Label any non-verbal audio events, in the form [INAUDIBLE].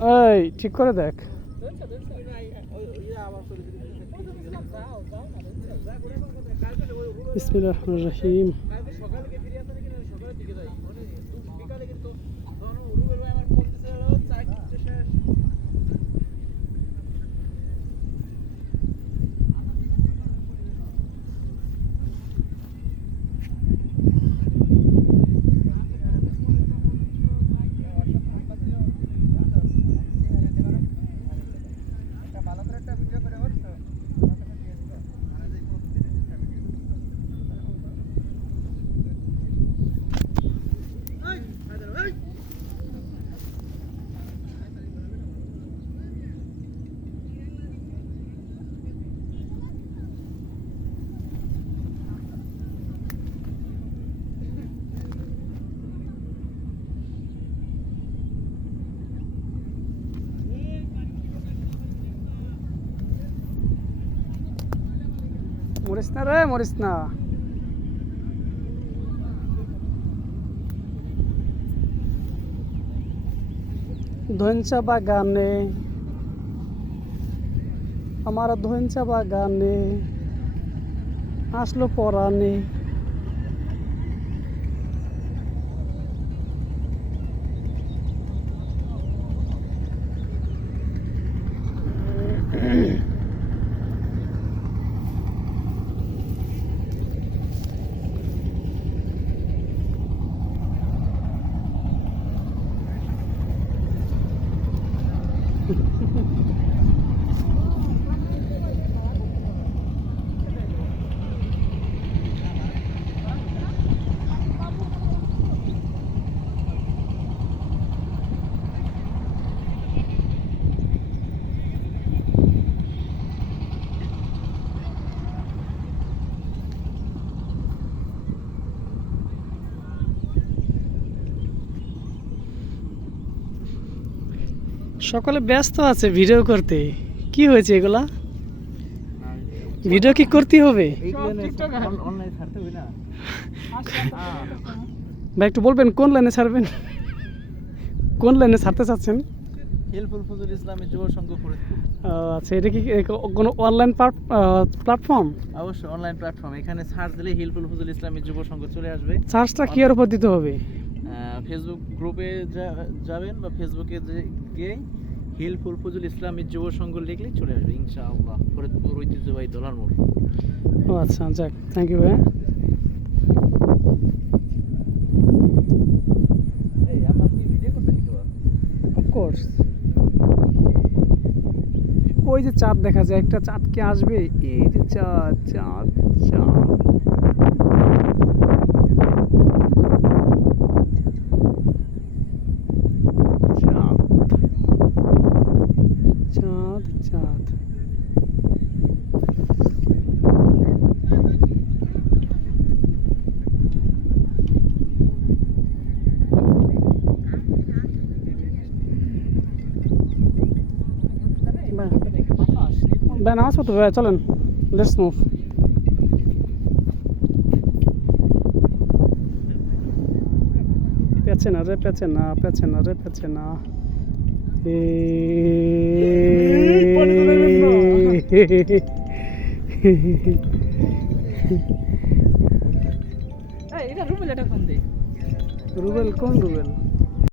এই ঠিক করে দেখ। বিসমিল্লাহির রহমানির রহিম মরিস না রে মরিস না। ধনচা বাগানে আমার ধনচা বাগানে আসলো পরানে oh, [LAUGHS] সকলে ব্যস্ত আছে ভিডিও করতে। কি হয়েছে এগুলা? ভিডিও কি করতে হবে? ভাই একটু বলবেন কোন লাইনে ছাড়বেন? কোন লাইনে ছাড়তে চাচ্ছেন? হেল্পফুল ফজল ইসলামী যুব সংঘ আচ্ছা এটা কি কোনো অনলাইন প্ল্যাটফর্ম অবশ্যই অনলাইন প্ল্যাটফর্ম এখানে সার্চ দিলে হিলফুল ফজল ইসলামী যুব সংঘ চলে আসবে। চার্জটা কি এর উপর দিতে হবে? ফেসবুক গ্রুপে যাবেন বা ফেসবুকে গিয়ে হিলফুল ফজল ইসলামী যুব সংঘ লিখলে চলে আসবে ইনশাআল্লাহ। ফরিদপুর ঐতিহ্যবাহী দলার মোড় ও আচ্ছা যাক থ্যাংক ইউ ভাই এই আমার ভিডিও করতে নিতে পারো ওই যে চাঁদ দেখা যায় একটা চাঁদ কি আসবে? এই যে চাঁদ চাঁদ চাঁদ চাঁদ চাঁদ ভাই নামাজ পড়তে হবে, ভাই চলেন লেটস মুভ পেছে না রে পেছে না পেছে না রে পেছে না রুবেল কোন রুবেল?